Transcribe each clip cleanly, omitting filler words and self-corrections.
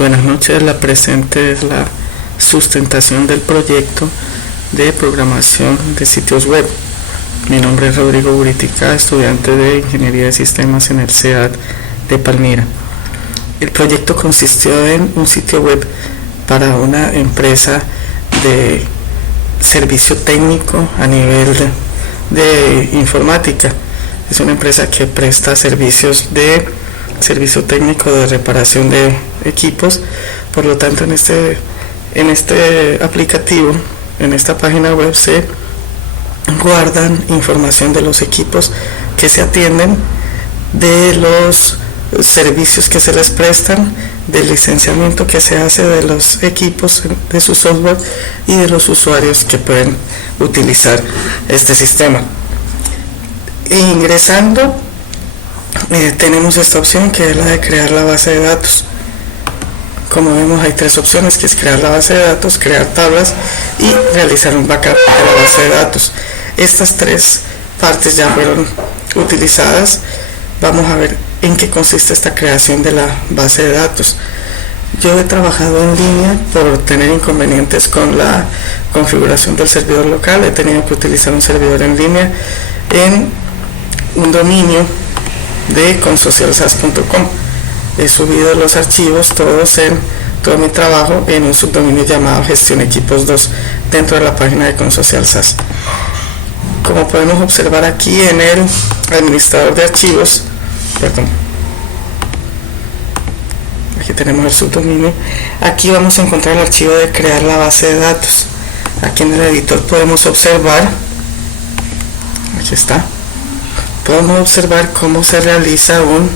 Buenas noches, la presente es la sustentación del proyecto de programación de sitios web. Mi nombre es Rodrigo Buritica, estudiante de Ingeniería de Sistemas en el CEAD de Palmira. El proyecto consistió en un sitio web para una empresa de servicio técnico a nivel de informática. Es una empresa que presta servicios de servicio técnico de reparación de equipos. Por lo tanto, en este aplicativo, en esta página web, se guardan información de los equipos que se atienden, de los servicios que se les prestan, del licenciamiento que se hace de los equipos, de su software, y de los usuarios que pueden utilizar este sistema. Ingresando, tenemos esta opción, que es la de crear la base de datos. Como vemos, hay tres opciones, que es crear la base de datos, crear tablas y realizar un backup de la base de datos. Estas tres partes ya fueron utilizadas. Vamos a ver en qué consiste esta creación de la base de datos. Yo he trabajado en línea por tener inconvenientes con la configuración del servidor local. He tenido que utilizar un servidor en línea en un dominio de consocialsas.com. He subido los archivos todo mi trabajo en un subdominio llamado Gestión Equipos 2 dentro de la página de Consocialsas. Como podemos observar aquí en el administrador de archivos, aquí tenemos el subdominio. Aquí vamos a encontrar el archivo de crear la base de datos. Aquí en el editor podemos observar, aquí está, podemos observar cómo se realiza un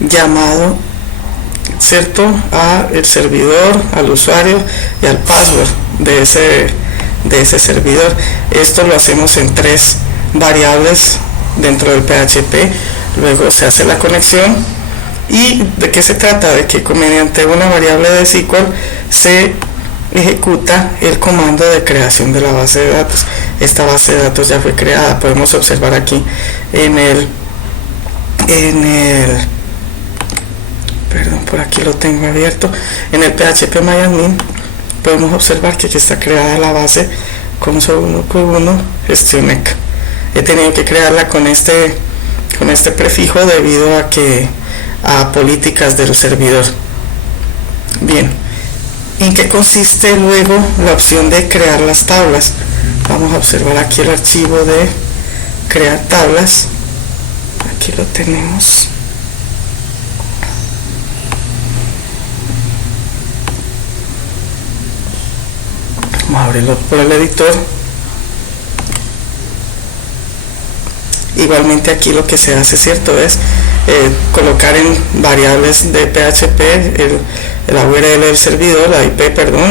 llamado, ¿cierto?, a el servidor, al usuario y al password de ese servidor. Esto lo hacemos en tres variables dentro del PHP. Luego se hace la conexión. ¿Y de qué se trata? De que mediante una variable de SQL se ejecuta el comando de creación de la base de datos. Esta base de datos ya fue creada. Podemos observar aquí por aquí lo tengo abierto, en el phpMyAdmin. Podemos observar que aquí está creada la base console1q1 gestionec. He tenido que crearla con este prefijo debido a políticas del servidor. Bien, ¿en qué consiste luego la opción de crear las tablas? Vamos a observar aquí el archivo de crear tablas. Aquí lo tenemos. Vamos a abrirlo por el editor. Igualmente aquí lo que se hace, ¿cierto?, es colocar en variables de PHP la URL del servidor, la IP,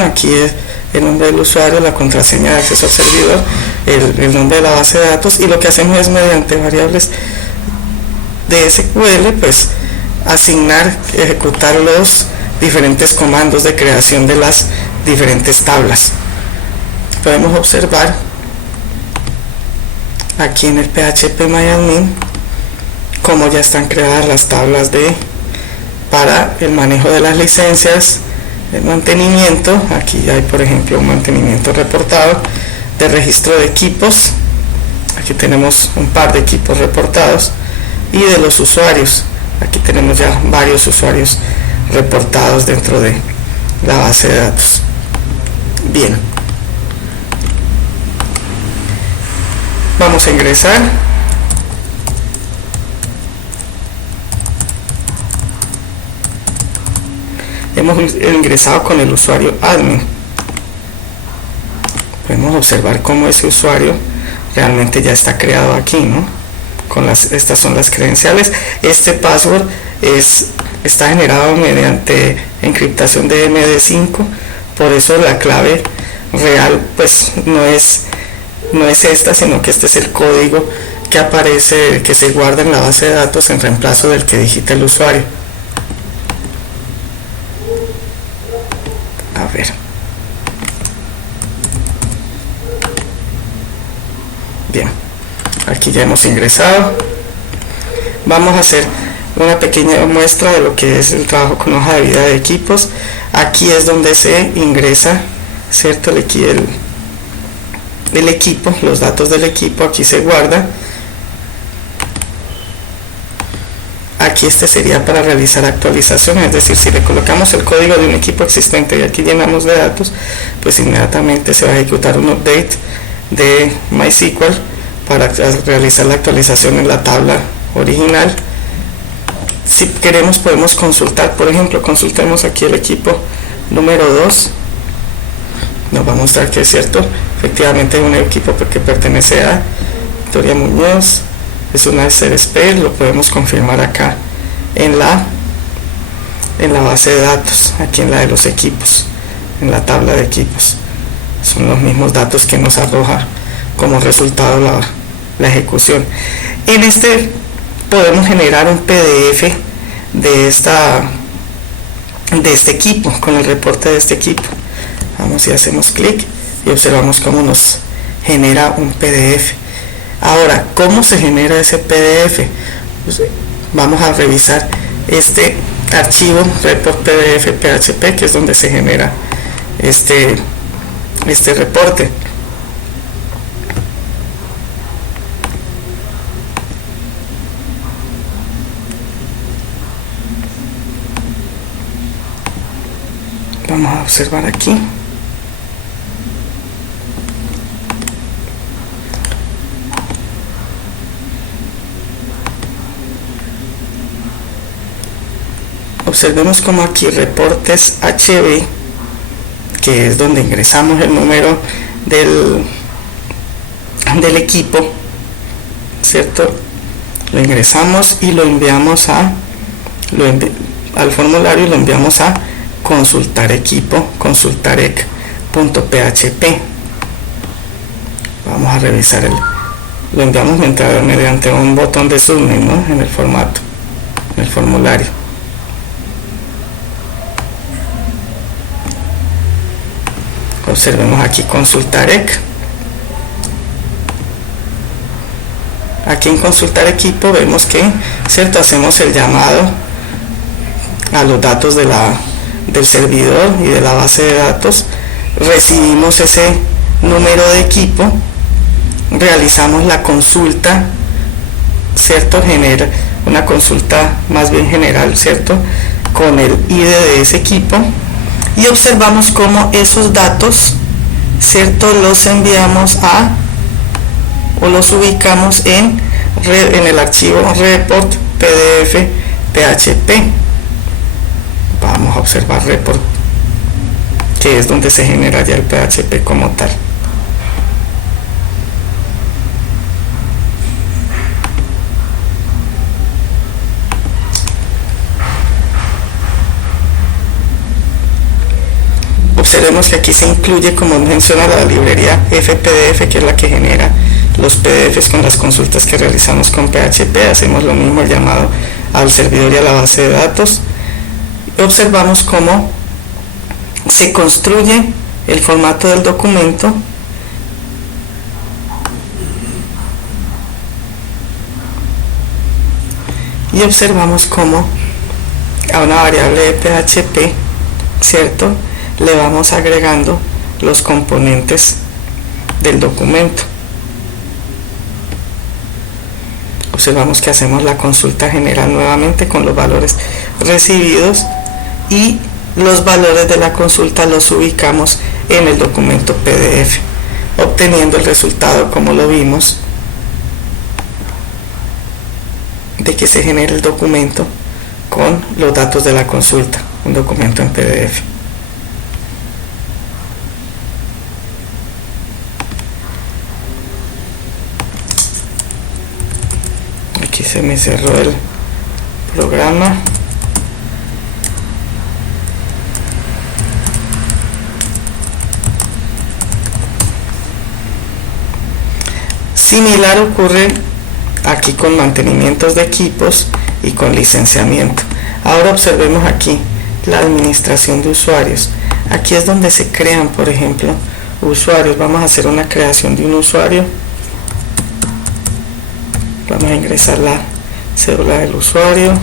aquí es el nombre del usuario, la contraseña de acceso al servidor, el nombre de la base de datos, y lo que hacemos es, mediante variables de SQL, pues ejecutar los diferentes comandos de creación de las diferentes tablas. Podemos observar aquí en el phpMyAdmin cómo ya están creadas las tablas para el manejo de las licencias, el mantenimiento. Aquí hay, por ejemplo, un mantenimiento reportado, de registro de equipos. Aquí tenemos un par de equipos reportados, y de los usuarios. Aquí tenemos ya varios usuarios reportados dentro de la base de datos. Bien, vamos a ingresar. Hemos ingresado con el usuario admin. Podemos observar cómo ese usuario realmente ya está creado aquí, ¿no? Estas son las credenciales. Este password está generado mediante encriptación de MD5. Por eso la clave real pues no es esta, sino que este es el código que aparece, que se guarda en la base de datos en reemplazo del que digita el usuario. A ver, bien, aquí ya hemos ingresado. Vamos a hacer una pequeña muestra de lo que es el trabajo con hoja de vida de equipos. Aquí es donde se ingresa, ¿cierto? El equipo, los datos del equipo, aquí se guarda. Aquí este sería para realizar actualizaciones, es decir, si le colocamos el código de un equipo existente y aquí llenamos de datos, pues inmediatamente se va a ejecutar un update de MySQL para realizar la actualización en la tabla original. Si queremos podemos consultar, por ejemplo, consultemos aquí el equipo número 2, nos va a mostrar que es cierto, efectivamente es un equipo que pertenece a Victoria Muñoz, es una CRSP, lo podemos confirmar acá en la base de datos, aquí en la de los equipos, en la tabla de equipos. Son los mismos datos que nos arroja como resultado la ejecución. En este podemos generar un PDF de este equipo, con el reporte de este equipo. Vamos y hacemos clic y observamos cómo nos genera un PDF. Ahora, ¿cómo se genera ese PDF? Pues vamos a revisar este archivo report PDF PHP, que es donde se genera este reporte. Vamos a observar aquí. Observemos como aquí reportes HB, que es donde ingresamos el número del equipo, ¿cierto? Lo ingresamos y lo enviamos al formulario y lo enviamos a consultar equipo, consultarec.php. Vamos a revisar lo enviamos mediante un botón de submit, ¿no? En el formato, en el formulario. Observemos aquí consultarec. Aquí en consultar equipo vemos que, ¿cierto? Hacemos el llamado a los datos del servidor y de la base de datos, recibimos ese número de equipo, realizamos la consulta, ¿cierto? Genera una consulta más bien general, ¿cierto? Con el ID de ese equipo y observamos cómo esos datos, ¿cierto? Los enviamos o los ubicamos en el archivo report pdf php. Vamos a observar report, que es donde se genera ya el PHP como tal. Observemos que aquí se incluye, como menciona, la librería FPDF, que es la que genera los PDFs con las consultas que realizamos con PHP. Hacemos lo mismo, el llamado al servidor y a la base de datos. Observamos cómo se construye el formato del documento y observamos cómo a una variable de PHP, ¿cierto?, le vamos agregando los componentes del documento. Observamos que hacemos la consulta general nuevamente con los valores recibidos y los valores de la consulta los ubicamos en el documento PDF, obteniendo el resultado, como lo vimos, de que se genere el documento con los datos de la consulta, un documento en PDF. Aquí se me cerró el programa. Similar ocurre aquí con mantenimientos de equipos y con licenciamiento. Ahora observemos aquí la administración de usuarios. Aquí es donde se crean, por ejemplo, usuarios. Vamos a hacer una creación de un usuario. Vamos a ingresar la cédula del usuario.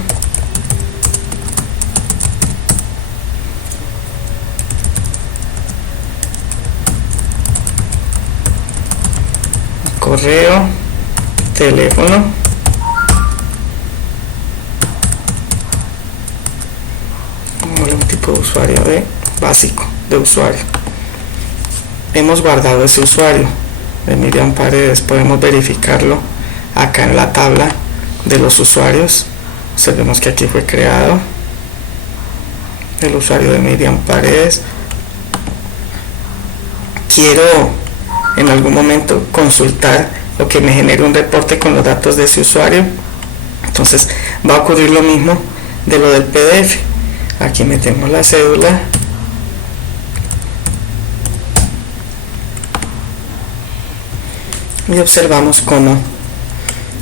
correo, teléfono, un tipo de usuario básico de usuario. Hemos guardado ese usuario de Miriam Paredes, podemos verificarlo acá en la tabla de los usuarios. Observemos que aquí fue creado el usuario de Miriam Paredes. Quiero en algún momento consultar o que me genere un reporte con los datos de ese usuario, entonces va a ocurrir lo mismo de lo del PDF. Aquí metemos la cédula y observamos cómo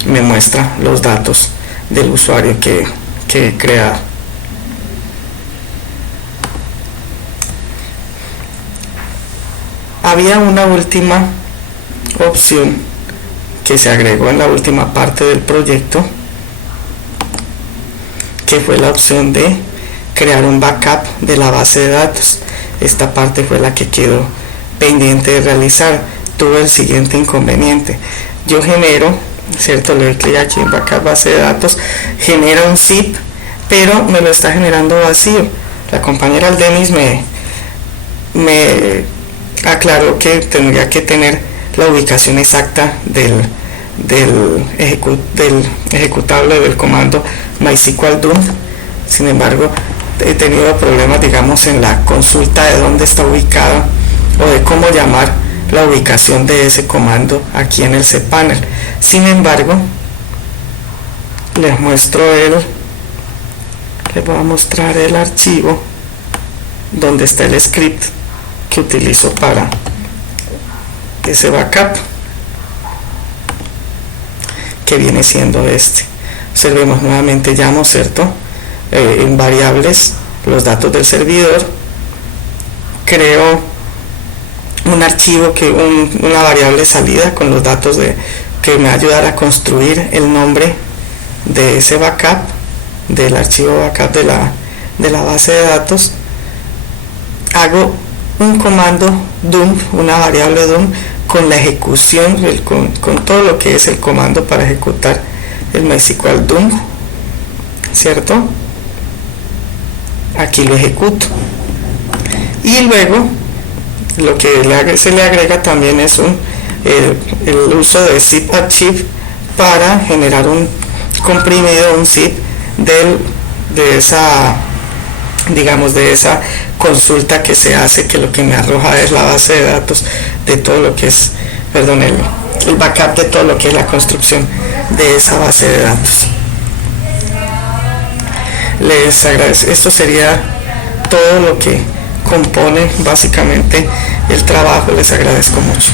me muestra los datos del usuario que he creado. Había una última opción que se agregó en la última parte del proyecto, que fue la opción de crear un backup de la base de datos. Esta parte fue la que quedó pendiente de realizar. Tuve el siguiente inconveniente: yo genero, ¿cierto? Le doy clic aquí en backup base de datos, genera un zip, pero me lo está generando vacío. La compañera Aldenis me aclaró que tendría que tener la ubicación exacta del ejecutable del comando MySQL dump. Sin embargo, he tenido problemas, digamos, en la consulta de dónde está ubicado o de cómo llamar la ubicación de ese comando aquí en el cPanel. Sin embargo, les voy a mostrar el archivo donde está el script que utilizo para ese backup, que viene siendo este. Observemos nuevamente, llamo, ¿cierto? En variables los datos del servidor, creo un archivo una variable salida con los datos que me va a ayudar a construir el nombre de ese backup, del archivo backup de la base de datos. Hago un comando dump, una variable dump con la ejecución, con todo lo que es el comando para ejecutar el MySQL dump, ¿cierto? Aquí lo ejecuto y luego lo que se le agrega también es el uso de zip archive para generar un comprimido, un zip de esa consulta que se hace, que lo que me arroja es la base de datos de todo lo que es, el backup de todo lo que es la construcción de esa base de datos. Les agradezco. Esto sería todo lo que compone básicamente el trabajo. Les agradezco mucho.